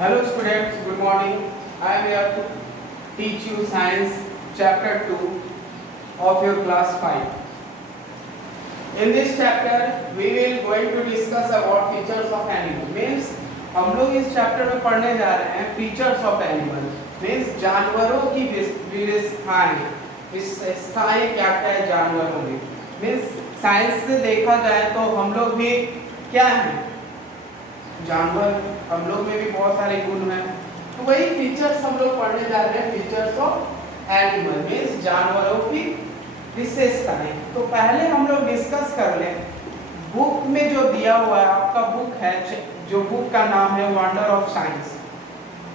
Hello students, good morning. I am here to teach you science chapter 2 of your class 5. In this chapter we will going to discuss about features of animal. Means हम लोग इस chapter में पढ़ने जा रहे हैं features of animal. Means जानवरों की विशेषताएं. विशेषताएं क्या क्या है जानवरों में. मीन्स साइंस से देखा जाए तो हम लोग भी क्या हैं, जानवर. हम लोग में भी बहुत सारे गुण हैं. तो वही फीचर्स हम लोग पढ़ने जा रहे हैं. फीचर्स ऑफ एनिमल मीन्स जानवरों की विशेषताएं. तो पहले हम लोग डिस्कस कर लें बुक में जो दिया हुआ है. आपका बुक है जो बुक का नाम है वंडर ऑफ साइंस.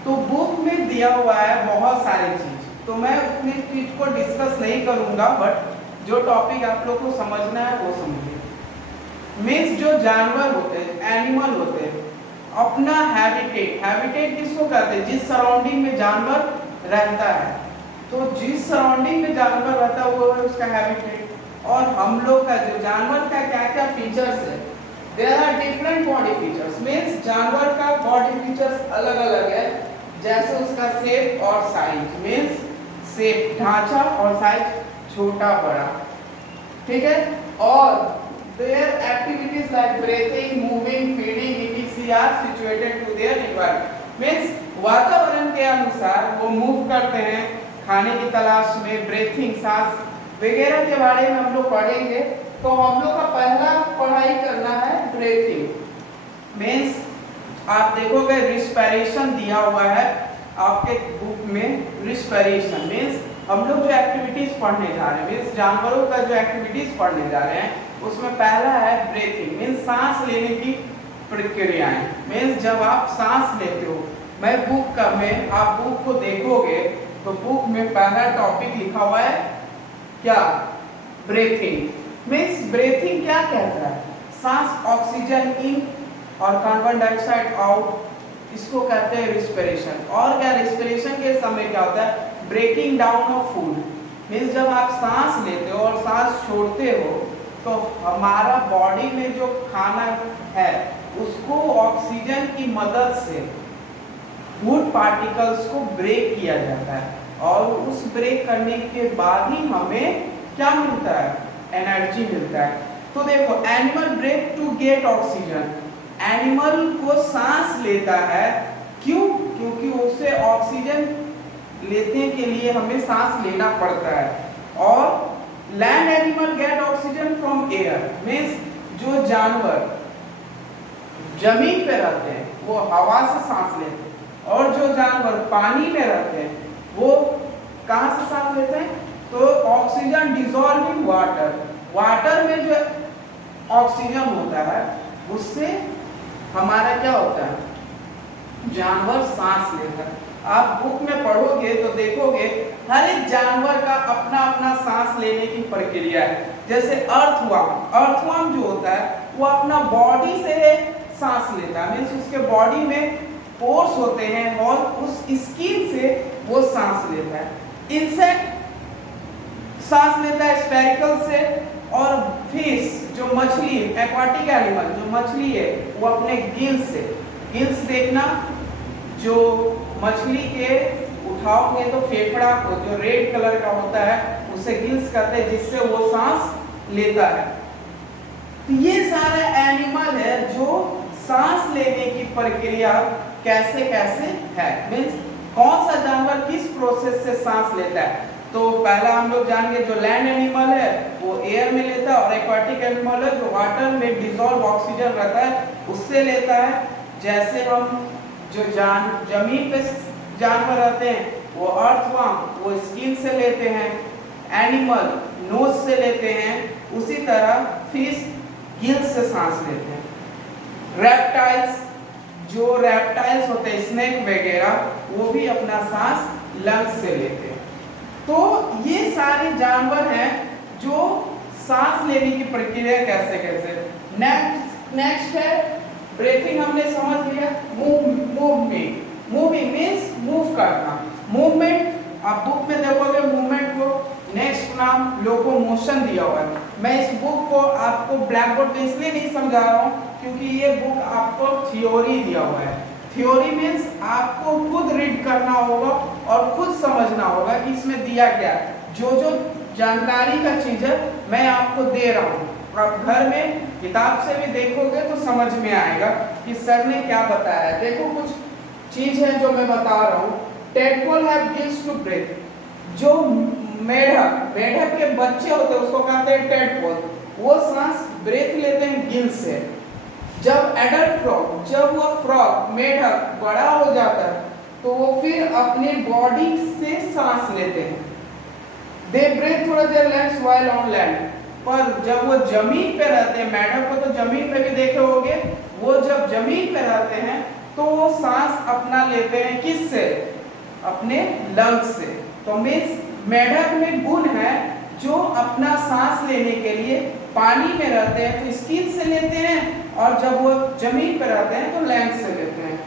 तो बुक में दिया हुआ है बहुत सारी चीज. तो मैं उतनी चीज को डिस्कस नहीं करूंगा, बट जो टॉपिक आप लोग को समझना है वो समझिए. मीन्स जो जानवर होते हैं, एनिमल होते हैं, अपना हैबिटेट. हैबिटेट किसको कहते हैं? जिस सराउंडिंग में जानवर रहता है. तो जिस सराउंडिंग में जानवर रहता है वो है उसका हैबिटेट. और हम लोग का जो जानवर का क्या क्या फीचर्स है, there are different body features. Means जानवर का बॉडी फीचर्स अलग अलग है. जैसे उसका शेप और साइज. मीन्स शेप ढांचा और साइज छोटा बड़ा. ठीक है. और their activities like breathing, moving, feeding, etc. are situated to their environment. Means वातावरण के अनुसार वो मूव करते हैं खाने की तलाश में. ब्रीथिंग सांस वगैरह के बारे में हम लोग पढ़ेंगे. तो हम लोग का पहला पढ़ाई करना है ब्रीथिंग. मीन्स आप देखोगे रिस्पिरेशन दिया हुआ है आपके बुक में. रिस्पिरेशन मीन्स हम लोग जो एक्टिविटीज पढ़ने जा रहे हैं, मीन्स जानवरों का जो एक्टिविटीज पढ़ने जा रहे हैं उसमें पहला है ब्रीथिंग. मीन्स सांस लेने की प्रक्रियाएं. मीन्स जब आप सांस लेते हो, मैं बुक का में आप बुक को देखोगे तो बुक में पहला टॉपिक लिखा हुआ है क्या? ब्रीथिंग. मीन्स ब्रीथिंग क्या कहता है? सांस ऑक्सीजन इन और कार्बन डाइऑक्साइड आउट, इसको कहते हैं रिस्पिरेशन. और क्या रिस्पिरेशन के समय क्या होता है? Breaking down of food. Means जब आप सांस लेते हो और सांस छोड़ते हो तो हमारा बॉडी में जो खाना है उसको ऑक्सीजन की मदद से फूड पार्टिकल्स को ब्रेक किया जाता है. और उस ब्रेक करने के बाद ही हमें क्या मिलता है? एनर्जी मिलता है. तो देखो animal break to get oxygen. Animal को सांस लेता है. क्यों? क्योंकि उसे ऑक्सीजन लेने के लिए हमें सांस लेना पड़ता है. और land animal gate oxygen from air. Means जो जानवर जमीन पे रहते हैं वो हवा से सांस लेते हैं. और जो जानवर पानी में रहते हैं वो कहाँ से सांस लेते हैं? तो oxygen dissolve in water. Water में जो ऑक्सीजन होता है उससे हमारा क्या होता है? जानवर सांस लेता है. आप बुक में पढ़ोगे तो देखोगे हर एक जानवर का अपना अपना सांस लेने की प्रक्रिया है. जैसे अर्थवर्म. अर्थवर्म जो होता है वो अपना बॉडी से सांस लेता है. मीन्स उसके बॉडी में पोर्स होते हैं और उस स्किन से वो सांस लेता है. इंसेक्ट सांस लेता है स्पेरिकल से. और फिश जो मछली एक्वाटिक एनिमल जो मछली है वो अपने गिल्स से. गिल्स देखना, जो मछली के उठाओगे तो फेफड़ा को जो रेड कलर का होता है उसे गिल्स कहते हैं, जिससे वो सांस लेता है. तो ये सारे एनिमल है जो सांस लेने की प्रक्रिया कैसे कैसे है. मीन्स कौन सा जानवर किस प्रोसेस से सांस लेता है. तो पहला हम लोग जानेंगे जो लैंड एनिमल है वो एयर में लेता है. और एक्वाटिक एनिमल है जो वाटर में डिसॉल्व ऑक्सीजन रहता है उससे लेता है. जैसे हम जो जमीन पे जानवर रहते हैं वो अर्थवर्म वो स्किन से लेते हैं. एनिमल नोज से लेते हैं. उसी तरह फिश गिल्स से सांस लेते हैं. रेप्टाइल्स जो रेप्टाइल्स होते हैं स्नेक वगैरह वो भी अपना सांस लंग्स से लेते हैं. तो ये सारे जानवर हैं जो सांस लेने की प्रक्रिया कैसे कैसे. नेक्स्ट है ब्रीथिंग. हमने समझ लिया. मूवमेंट. मूविंग मीन्स मूव करना. मूवमेंट आप बुक में देखोगे मूवमेंट को नेक्स्ट नाम लोकोमोशन दिया हुआ है. मैं इस बुक को आपको ब्लैक बोर्ड पे इसलिए नहीं समझा रहा हूँ क्योंकि ये बुक आपको थ्योरी दिया हुआ है. थ्योरी मीन्स आपको खुद रीड करना होगा और खुद समझना होगा कि इसमें दिया क्या है। जो जो जानकारी का चीज है मैं आपको दे रहा हूँ, आप घर में किताब से भी देखोगे तो समझ में आएगा कि सर ने क्या बताया है। देखो कुछ चीज है जो मैं बता रहा हूँ। Tadpole have gills to breathe. जो मेढक के बच्चे होते हैं उसको कहते हैं टेडपोल, वो सांस ब्रेथ लेते हैं गिल से। जब एडल्ट फ्रॉग, जब वो फ्रॉग मेढक बड़ा हो जाता है तो वो फिर अपने बॉडी से सांस लेते हैं। They breathe through their lungs while on land. पर जब वो जमीन पे रहते हैं, मेढक को तो जमीन पे भी देखे होगे, वो जब जमीन पे रहते हैं तो वो सांस अपना लेते हैं किससे? अपने लंग्स से। तो मीन्स मेढक में गुण है जो अपना सांस लेने के लिए पानी में रहते हैं तो स्किन से लेते हैं, और जब वो जमीन पर रहते हैं तो लैंड से लेते हैं।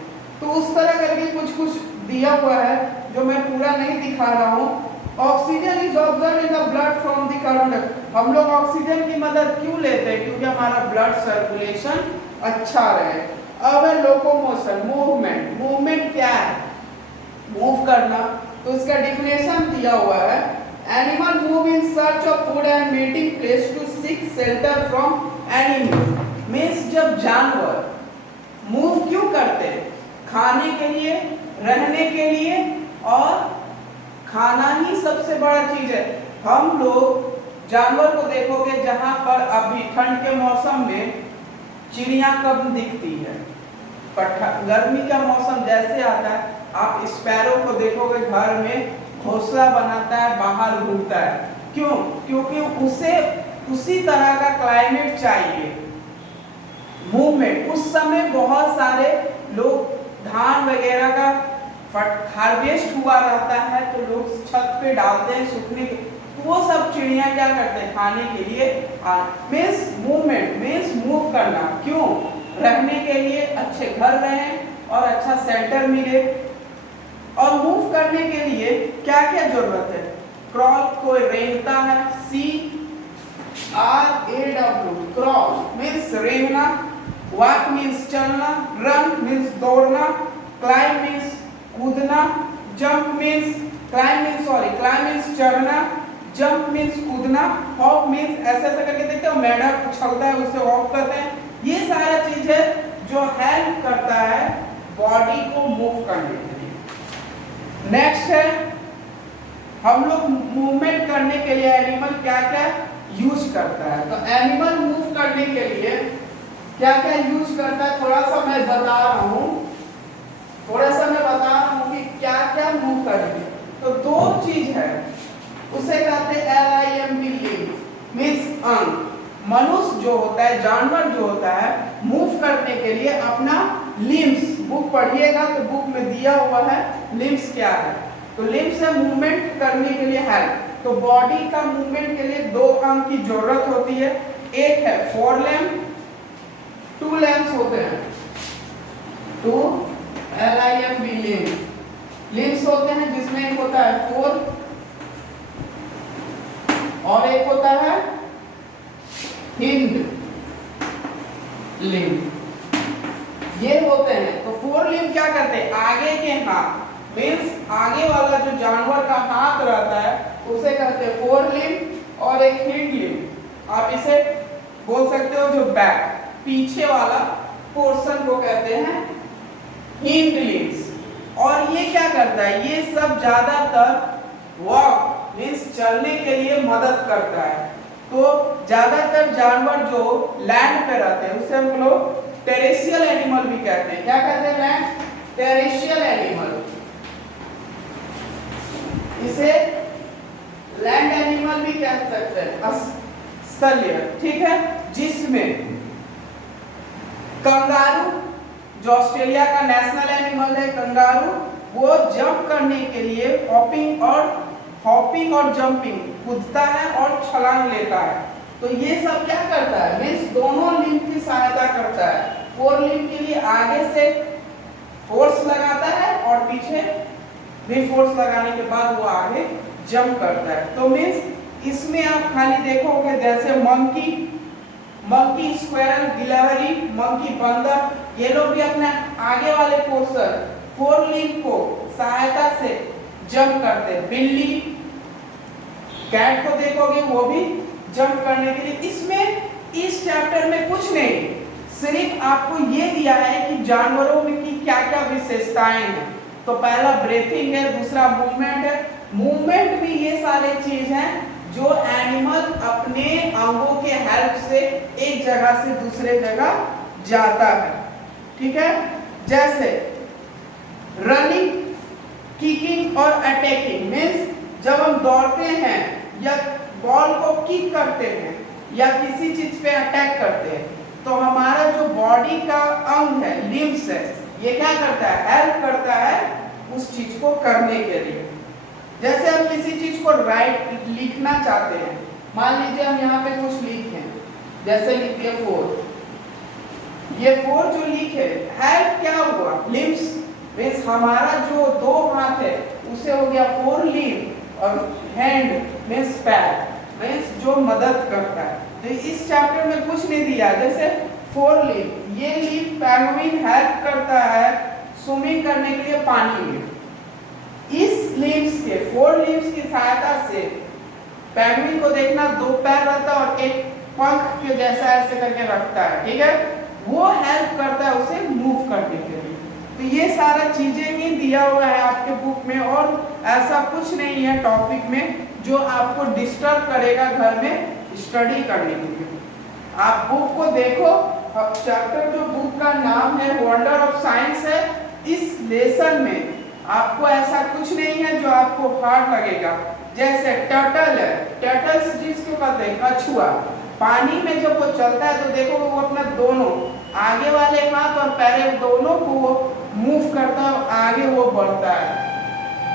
तो उस तरह करके कुछ कुछ दिया हुआ है जो मैं पूरा नहीं दिखा रहा हूँ। Oxygen is observe in the blood from the carbon. हम लोग ऑक्सीजन की मदद क्यों लेते हैं? क्योंकि हमारा ब्लड सर्कुलेशन अच्छा रहे। अब है लोकोमोशन, मूवमेंट। मूवमेंट क्या है? मूव करना। तो इसका डिफिनेशन दिया हुआ है, animal move in search of food and meeting place to seek shelter from animal. Means जब जानवर मूव क्यों करते हैं? खाने के लिए, रहने के लिए, और खाना ही सबसे बड़ा चीज है। हम लोग जानवर को देखोगे जहां पर अभी ठंड के मौसम में चिड़िया कम दिखती है, पर गर्मी का मौसम जैसे आता है आप स्पैरो को देखोगे घर में घोंसला बनाता है, बाहर घूमता है। क्यों? क्योंकि उसे उसी तरह का क्लाइमेट चाहिए। मूवमेंट। उस समय बहुत सारे लोग धान वगैरह का हार्वेस्ट हुआ रहता है तो लोग छत पे डालते हैं सूखने के, तो वो सब चिड़िया क्या करते हैं? खाने के लिए। मीन्स मूवमेंट मीन्स मूव करना। क्यों? रहने के लिए, अच्छे घर रहें और अच्छा शेल्टर मिले। और मूव करने के लिए क्या क्या जरूरत है? क्रॉल, कोई रेंगता है, CRAW, क्रॉल मीन्स रेंगना, वॉक मीन्स चलना, रन मीन्स दौड़ना, क्लाइंब मीन्स कूदना, जंप मीन्स क्लाइंब मीन्स चढ़ना, जंप मीन्स कूदना, हॉप मीन्स ऐसे ऐसे करके देखते हो मेढक उछलता है उसे हॉप कहते हैं। ये सारा चीज है जो हेल्प करता है बॉडी को मूव करने के लिए। नेक्स्ट है, हम लोग मूवमेंट करने के लिए एनिमल क्या क्या यूज करता है। तो एनिमल मूव करने के लिए क्या क्या यूज करता है थोड़ा सा मैं बता रहा हूँ कि क्या क्या मूव करेंगे। तो दो चीज है, उसे कहते हैं LIMB, मीन्स अंग। मनुष्य जो होता है, जानवर जो होता है, मूव करने के लिए अपना लिम्स, बुक पढ़िएगा तो बुक में दिया हुआ है लिम्स क्या है। तो लिम्स है मूवमेंट करने के लिए हेल्प। तो बॉडी का मूवमेंट के लिए दो अंग की जरूरत होती है। एक है फोर लिम्ब, टू लिम्स होते हैं, टू LIMB लिम्स होते हैं, जिसमें एक होता है फोर और एक होता है हिंड लिम्ब, ये होते हैं। तो फोर लिम्ब क्या करते हैं? आगे के हाथ मीन्स आगे वाला जो जानवर का हाथ रहता है उसे कहते हैं फोर लिम्ब, और एक हिंड लिम्ब, आप इसे बोल सकते हो जो बैक पीछे वाला पोर्शन को कहते हैं हिंड लिम्स। और ये क्या करता है? ये सब ज्यादातर वॉक मीन्स चलने के लिए मदद करता है। तो ज्यादातर जानवर जो लैंड पे रहते हैं उसे हम लोग टेरेस्ट्रियल एनिमल भी कहते हैं। क्या कहते हैं? Land terrestrial animal. इसे लैंड एनिमल भी कह सकते हैं, स्थलीय, ठीक है। जिसमें कंगारू, जो ऑस्ट्रेलिया का नेशनल एनिमल है कंगारू, वो जंप करने के लिए हॉपिंग और जंपिंग कूदता है और छलांग लेता है। तो ये सब क्या करता है? मीन्स दोनों लिम्ब की सहायता करता है। फोर लिम्ब के लिए आगे से फोर्स लगाता है और पीछे भी फोर्स लगाने के बाद वो आगे जंप करता है। तो मीन्स इसमें आप खाली देखोगे जैसे मंकी, स्क्वायरल, गिलहरी, मंकी, बंदर, ये लोग भी अपना आगे वाले पोर्शन फोर लिम्ब को सहायता से जंप करते हैं। बिल्ली, कैट को देखोगे वो भी जंप करने के लिए। इसमें इस चैप्टर में कुछ नहीं, सिर्फ आपको ये दिया है कि जानवरों में की क्या क्या विशेषताएं हैं। तो पहला ब्रीथिंग है, दूसरा मूवमेंट है। मूवमेंट भी ये सारे चीज हैं जो एनिमल अपने अंगों के हेल्प से एक जगह से दूसरे जगह जाता है, ठीक है। जैसे रनिंग, किकिंग और अटैकिंग मीन्स जब हम दौड़ते हैं या बॉल को किक करते हैं या किसी चीज पे अटैक करते हैं तो हमारा जो बॉडी का अंग है, लिम्स है, ये क्या करता है, हेल्प करता है उस चीज को करने के लिए। जैसे हम किसी चीज को राइट लिखना चाहते हैं, मान लीजिए हम यहाँ पे कुछ लिखें, जैसे लिख दिया 4, ये 4 जो लिखे हेल्प क्या हुआ, लिम्स मीन्स हमारा जो 2 हाथ है उसे हो गया 4 लिम्ब और हैंड मीन्स पैर मीन्स जो मदद करता है। तो इस चैप्टर में कुछ नहीं दिया। जैसे 4 लिम्ब, ये लिम्ब पेंगुइन हेल्प करता है स्विमिंग करने के लिए पानी में। इस लिम्स के 4 लिम्स की सहायता से पेंगुइन को देखना 2 पैर रहता है और एक पंख के जैसा ऐसे करके रखता है, ठीक है, वो हेल्प करता है उसे मूव करने के लिए। तो ये सारा चीजें ही दिया हुआ है आपके बुक में और ऐसा कुछ नहीं है टॉपिक में जो आपको डिस्टर्ब करेगा घर में स्टडी करने के लिए। आप बुक को देखो, अब चैप्टर जो बुक का नाम है वंडर ऑफ साइंस है। इस लेसन में आपको ऐसा कुछ नहीं है जो आपको हार्ड लगेगा। जैसे टर्टल है, टर्टल्स जिसको कहते हैं कछुआ, पानी में जब वो चलता है तो देखो वो अपना दोनों आगे वाले हाथ और पैर दोनों को मूव करता है और आगे वो बढ़ता है।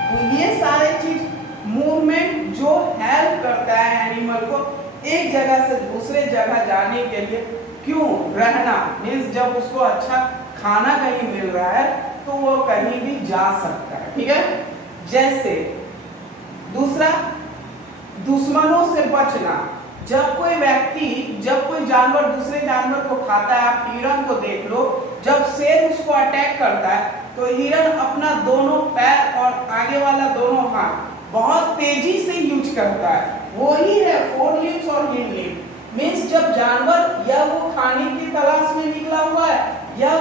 तो ये सारे चीज मूवमेंट जो हेल्प करता है एनिमल को एक जगह से दूसरे जगह जाने के लिए। क्यों रहना मीन्स जब उसको अच्छा खाना कहीं मिल रहा है तो वो कहीं भी जा सकता है, ठीक है। जैसे दूसरा, दुश्मनों से बचना। जब कोई व्यक्ति, जब कोई जानवर दूसरे जानवर को खाता है, आप हिरण को देख लो, जब शेर उसको अटैक करता है तो हिरण अपना दोनों पैर और आगे वाला दोनों हाथ बहुत तेजी से यूज करता है। वो ही है 4 लिम्स और हिंड लिम्ब मीन्स जब जानवर या वो खाने की तलाश में निकला हुआ है या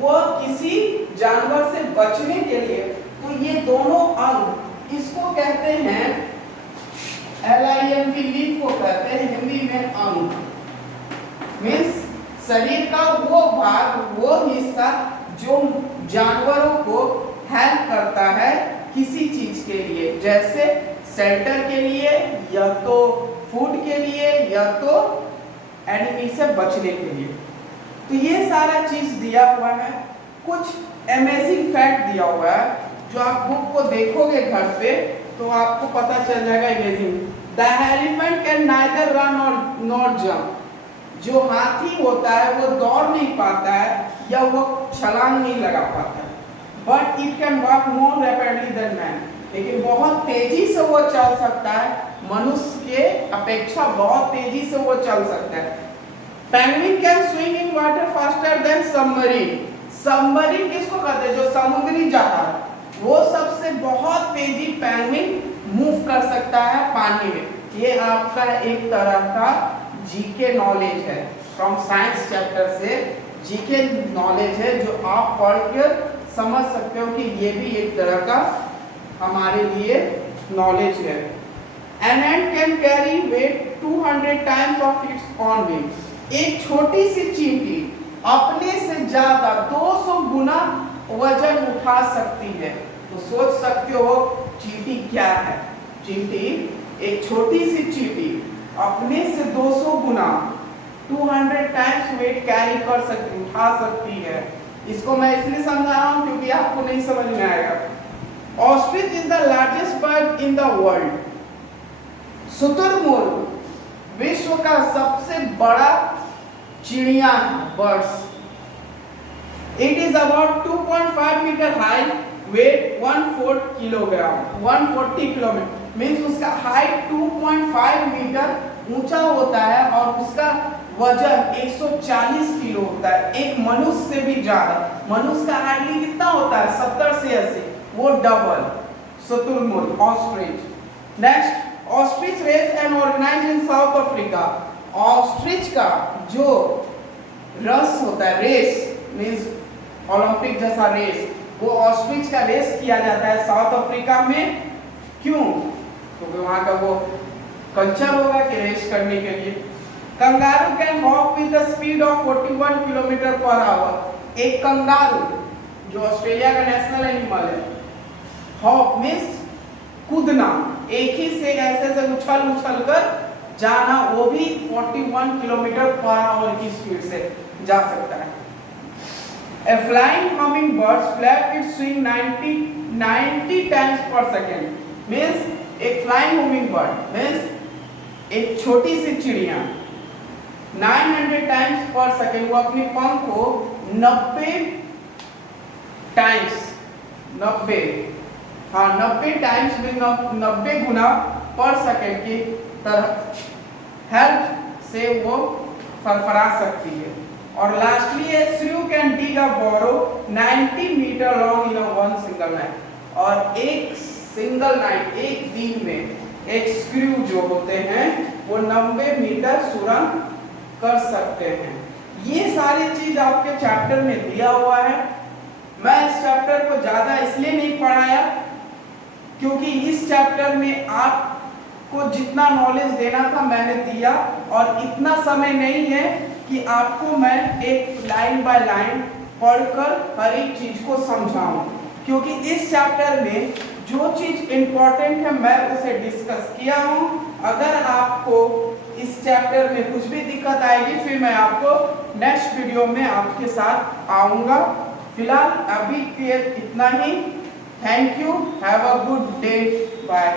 वो किसी जानवर से बचने के लिए, तो ये दोनों अंग इसको कहते हैं LIMB, लिम्ब को कहते हैं हिंदी में अंग मीन्स शरीर का वो भाग, वो हिस्सा जो जानवरों को हेल्प करता है किसी चीज के लिए, जैसे शेल्टर के लिए या तो फूड के लिए या तो एनिमी से बचने के लिए। तो ये सारा चीज दिया हुआ है। कुछ अमेजिंग फैक्ट दिया हुआ है जो आप बुक को देखोगे घर पे तो आपको पता चल जाएगा amazing. The elephant can neither run और नॉट जंप। जो हाथी होता है वो दौड़ नहीं पाता है या वो छलांग नहीं लगा पाता है, but it can walk more rapidly than man. लेकिन बहुत तेजी से वो चल सकता है, मनुष्य के अपेक्षा बहुत तेजी से वो चल सकता है। Penguin can swim in water faster than submarine. Submarine किसको कहते हैं, जो समुद्री जहाज, वो सबसे बहुत तेजी पेंगुइन मूव कर सकता है पानी में। ये आपका एक तरह का जीके नॉलेज है, फ्रॉम साइंस चैप्टर से जीके नॉलेज है जो आप पढ़ कर समझ सकते हो कि ये भी एक तरह का हमारे लिए नॉलेज है। An ant can carry weight 200 times of its own weight। एक छोटी सी चींटी अपने से ज्यादा 200 गुना वजन उठा सकती है। तो सोच सकते हो चींटी क्या है। चींटी, एक छोटी सी चींटी अपने से 200 गुना 200 टाइम्स वेट कैरी कर सकती, उठा सकती है। इसको मैं इसलिए समझा रहा हूं क्योंकि आपको नहीं समझ में आएगा। Ostrich is the largest bird in the world. शुतुरमुर्ग विश्व का सबसे बड़ा चिड़िया birds. It is about 2.5 metre high, weight 140 kilogram, 140 kilometre means उसका हाइट 2.5 मीटर ऊंचा होता है और उसका वजन 140 किलो होता है, एक मनुष्य से भी ज्यादा। मनुष्य का हार्डली कितना होता है? 70 से 80, वो डबल। शुतुरमुर्ग, ostrich. Next, ostrich race and organised in South Africa. Ostrich का जो रस होता है, रेस मींस ओलंपिक जैसा रेस, वो ऑस्ट्रिच का रेस किया जाता है साउथ अफ्रीका में। क्यों? क्योंकि वहां का वो कल्चर होगा कि रेस करने के लिए। Kangaroo can hop with the speed of 41 kilometre per hour. एक कंगारू जो ऑस्ट्रेलिया का नेशनल एनिमल है, हॉप मींस कूदना, एक ही से ऐसे से उछल उछल कर जाना, वो भी 41 किलोमीटर पर आवर की स्पीड से जा सकता है। A flying hummingbird flap its wing 90 times per second. Means एक flying hummingbird means एक छोटी सी चिड़िया 900 टाइम्स पर सेकेंड, वो अपने पंख को 90 टाइम्स, 90 टाइम्स में 90 गुना पर सेकेंड की तरह हेल्प से वो फरफरा सकती है। और lastly a shrew can dig a burrow 90 metre long in one single night. और एक सिंगल नाइट, एक दिन में एक स्क्रू जो होते हैं वो 90 मीटर सुरंग कर सकते हैं। ये सारी चीज आपके चैप्टर में दिया हुआ है। मैं इस चैप्टर को ज्यादा इसलिए नहीं पढ़ाया क्योंकि इस चैप्टर में आपको जितना नॉलेज देना था मैंने दिया, और इतना समय नहीं है कि आपको मैं एक लाइन बाय लाइन पढ़कर हर एक चीज को समझाऊं, क्योंकि इस चैप्टर में जो चीज इंपॉर्टेंट है मैं उसे डिस्कस किया हूं। अगर आपको इस चैप्टर में कुछ भी दिक्कत आएगी फिर मैं आपको नेक्स्ट वीडियो में आपके साथ आऊंगा। फिलहाल अभी के इतना ही। Thank you, have a good day, bye.